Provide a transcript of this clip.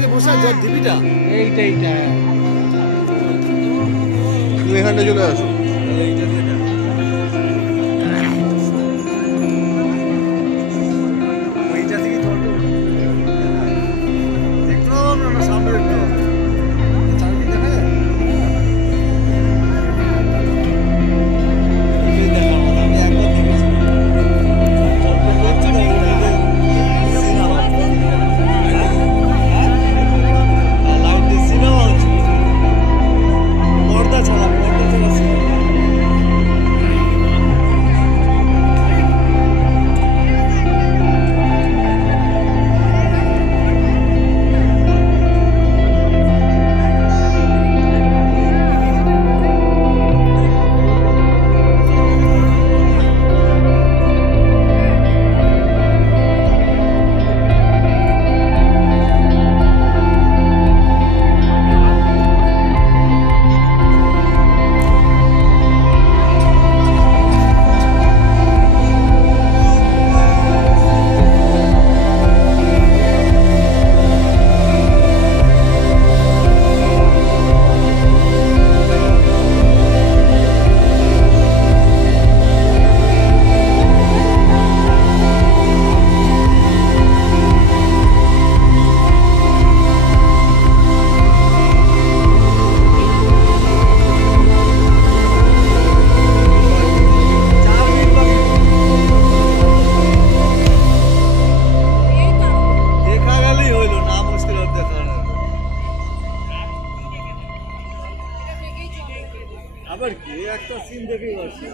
যে বসে আছে ঢিবিটা এইটা তুমি এখানটা চলে আসো। এইটা দিয়ে এটা ওইটা থেকে ধরো দেখতে পাবো না সামনে দেখতে পাবো চারদিক দেখা যায় দেখার মতো আমি একবার দেখেছি আবার কি একটা সিন দেখেই পাচ্ছি